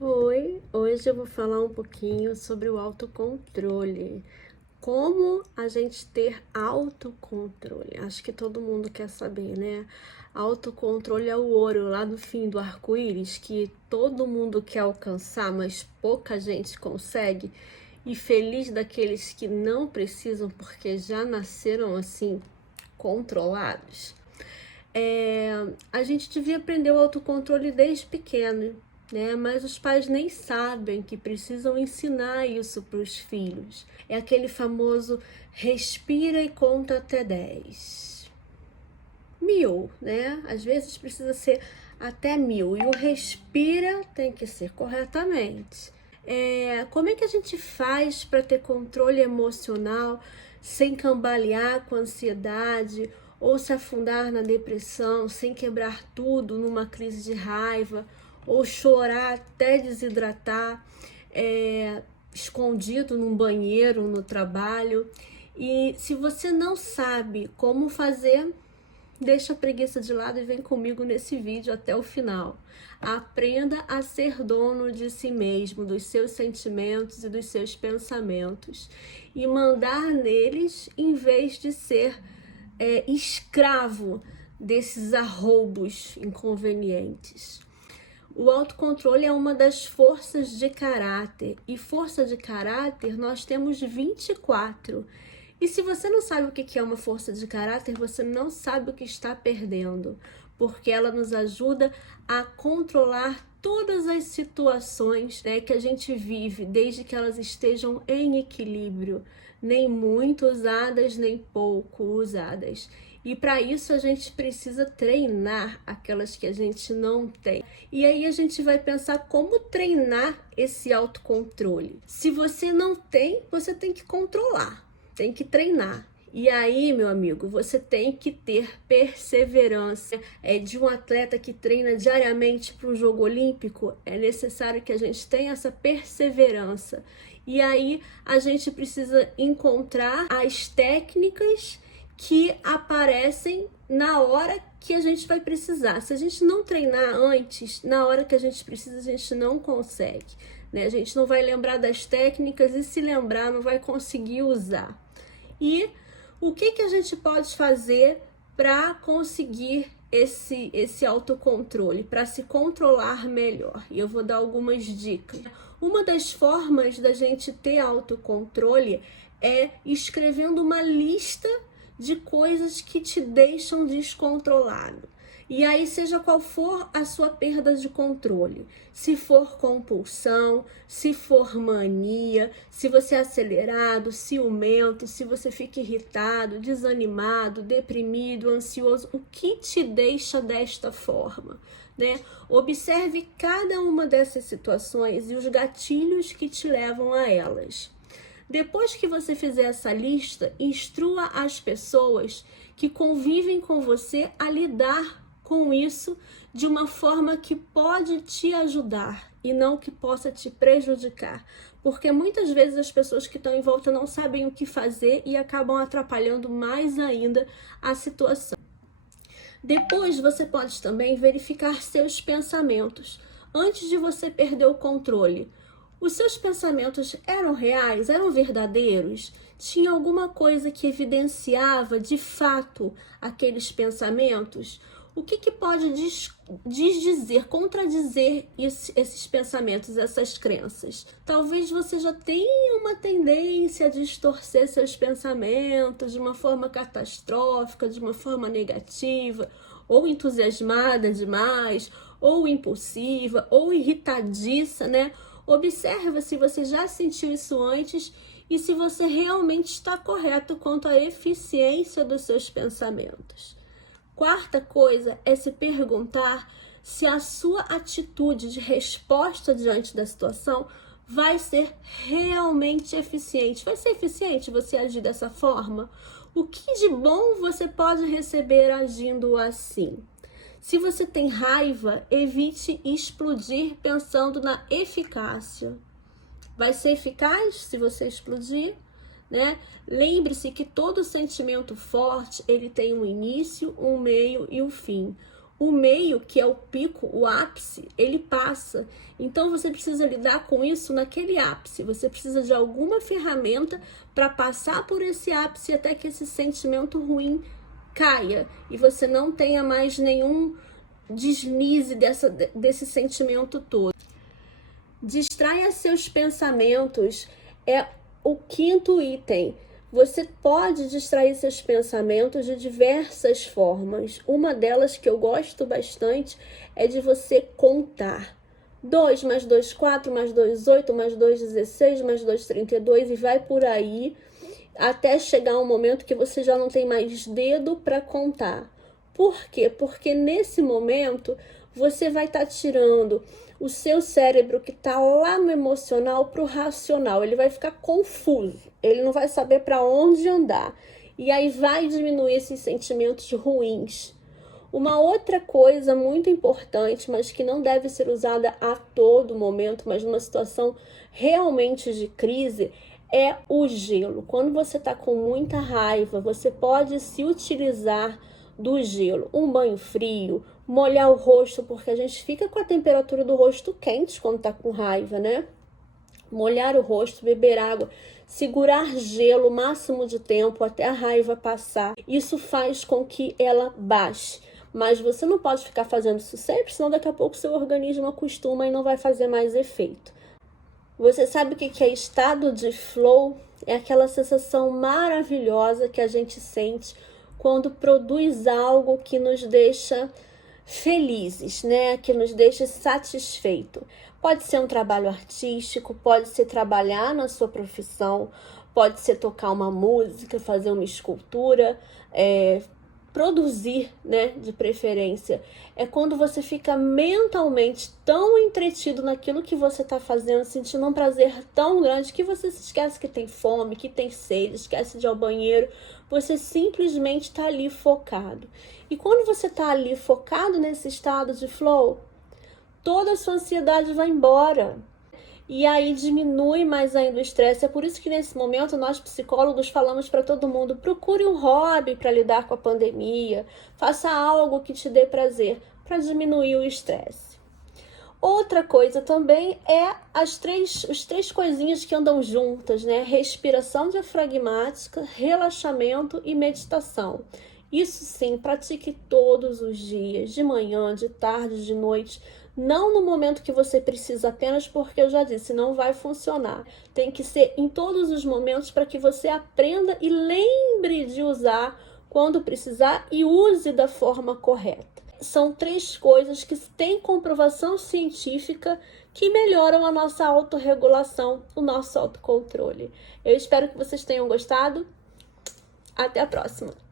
Oi, hoje eu vou falar um pouquinho sobre o autocontrole. Como a gente ter autocontrole? Acho que todo mundo quer saber, né? Autocontrole é o ouro lá no fim do arco-íris que todo mundo quer alcançar, mas pouca gente consegue. E feliz daqueles que não precisam porque já nasceram assim, controlados. A gente devia aprender o autocontrole desde pequeno, né? Mas os pais nem sabem que precisam ensinar isso para os filhos. É aquele famoso respira e conta até 10. 1000, né? Às vezes precisa ser até 1000 e o respira tem que ser corretamente. Como é que a gente faz para ter controle emocional sem cambalear com ansiedade ou se afundar na depressão, sem quebrar tudo numa crise de raiva ou chorar até desidratar, escondido num banheiro, no trabalho? E se você não sabe como fazer, deixa a preguiça de lado e vem comigo nesse vídeo até o final. Aprenda a ser dono de si mesmo, dos seus sentimentos e dos seus pensamentos e mandar neles em vez de ser escravo desses arroubos inconvenientes. O autocontrole é uma das forças de caráter, e força de caráter nós temos 24. E se você não sabe o que é uma força de caráter, você não sabe o que está perdendo, porque ela nos ajuda a controlar todas as situações, né, que a gente vive, desde que elas estejam em equilíbrio, nem muito usadas, nem pouco usadas. E para isso a gente precisa treinar aquelas que a gente não tem. E aí a gente vai pensar como treinar esse autocontrole. Se você não tem, você tem que controlar, tem que treinar. E aí, meu amigo, você tem que ter perseverança. De um atleta que treina diariamente para um jogo olímpico, é necessário que a gente tenha essa perseverança. E aí a gente precisa encontrar as técnicas que aparecem na hora que a gente vai precisar. Se a gente não treinar antes, na hora que a gente precisa, a gente não consegue, né? A gente não vai lembrar das técnicas e, se lembrar, não vai conseguir usar. E o que a gente pode fazer para conseguir esse autocontrole, para se controlar melhor? E eu vou dar algumas dicas. Uma das formas da gente ter autocontrole é escrevendo uma lista de coisas que te deixam descontrolado. E aí, seja qual for a sua perda de controle, se for compulsão, se for mania, se você é acelerado, ciumento, se você fica irritado, desanimado, deprimido, ansioso, o que te deixa desta forma, né? Observe cada uma dessas situações e os gatilhos que te levam a elas. Depois que você fizer essa lista, instrua as pessoas que convivem com você a lidar com isso de uma forma que pode te ajudar e não que possa te prejudicar. Porque muitas vezes as pessoas que estão em volta não sabem o que fazer e acabam atrapalhando mais ainda a situação. Depois você pode também verificar seus pensamentos. Antes de você perder o controle, os seus pensamentos eram reais? Eram verdadeiros? Tinha alguma coisa que evidenciava de fato aqueles pensamentos? O que pode desdizer, contradizer esses pensamentos, essas crenças? Talvez você já tenha uma tendência a distorcer seus pensamentos de uma forma catastrófica, de uma forma negativa, ou entusiasmada demais, ou impulsiva, ou irritadiça, né? Observa se você já sentiu isso antes e se você realmente está correto quanto à eficiência dos seus pensamentos. Quarta coisa é se perguntar se a sua atitude de resposta diante da situação vai ser realmente eficiente. Vai ser eficiente você agir dessa forma? O que de bom você pode receber agindo assim? Se você tem raiva, evite explodir pensando na eficácia. Vai ser eficaz se você explodir? Né? Lembre-se que todo sentimento forte, ele tem um início, um meio e um fim. o meio, que é o pico, o ápice, ele passa. Então você precisa lidar com isso naquele ápice. Você precisa de alguma ferramenta para passar por esse ápice até que esse sentimento ruim caia e você não tenha mais nenhum deslize desse sentimento todo. Distraia seus pensamentos é o quinto item. Você pode distrair seus pensamentos de diversas formas. Uma delas que eu gosto bastante é de você contar. 2 mais 2, 4, mais 2, 8, mais 2, 16, mais 2, 32 e vai por aí até chegar um momento que você já não tem mais dedo para contar. Por quê? Porque nesse momento você vai estar tirando o seu cérebro que está lá no emocional para o racional. Ele vai ficar confuso, ele não vai saber para onde andar. E aí vai diminuir esses sentimentos ruins. Uma outra coisa muito importante, mas que não deve ser usada a todo momento, mas numa situação realmente de crise, é o gelo. Quando você está com muita raiva, você pode se utilizar do gelo. Um banho frio, molhar o rosto, porque a gente fica com a temperatura do rosto quente quando está com raiva, né? Molhar o rosto, beber água, segurar gelo o máximo de tempo até a raiva passar. Isso faz com que ela baixe. Mas você não pode ficar fazendo isso sempre, senão daqui a pouco seu organismo acostuma e não vai fazer mais efeito. Você sabe o que é estado de flow? É aquela sensação maravilhosa que a gente sente quando produz algo que nos deixa felizes, né? Que nos deixa satisfeito. Pode ser um trabalho artístico, pode ser trabalhar na sua profissão, pode ser tocar uma música, fazer uma escultura, produzir, né, de preferência. É quando você fica mentalmente tão entretido naquilo que você está fazendo, sentindo um prazer tão grande que você se esquece que tem fome, que tem sede, esquece de ir ao banheiro. Você simplesmente está ali focado. E quando você está ali focado nesse estado de flow, toda a sua ansiedade vai embora. E aí diminui mais ainda o estresse. É por isso que nesse momento nós psicólogos falamos para todo mundo: procure um hobby para lidar com a pandemia, faça algo que te dê prazer para diminuir o estresse. Outra coisa também é os três coisinhas que andam juntas, né? Respiração diafragmática, relaxamento e meditação. Isso sim, pratique todos os dias, de manhã, de tarde, de noite. Não no momento que você precisa apenas, porque eu já disse, não vai funcionar. Tem que ser em todos os momentos para que você aprenda e lembre de usar quando precisar e use da forma correta. São 3 coisas que têm comprovação científica que melhoram a nossa autorregulação, o nosso autocontrole. Eu espero que vocês tenham gostado. Até a próxima!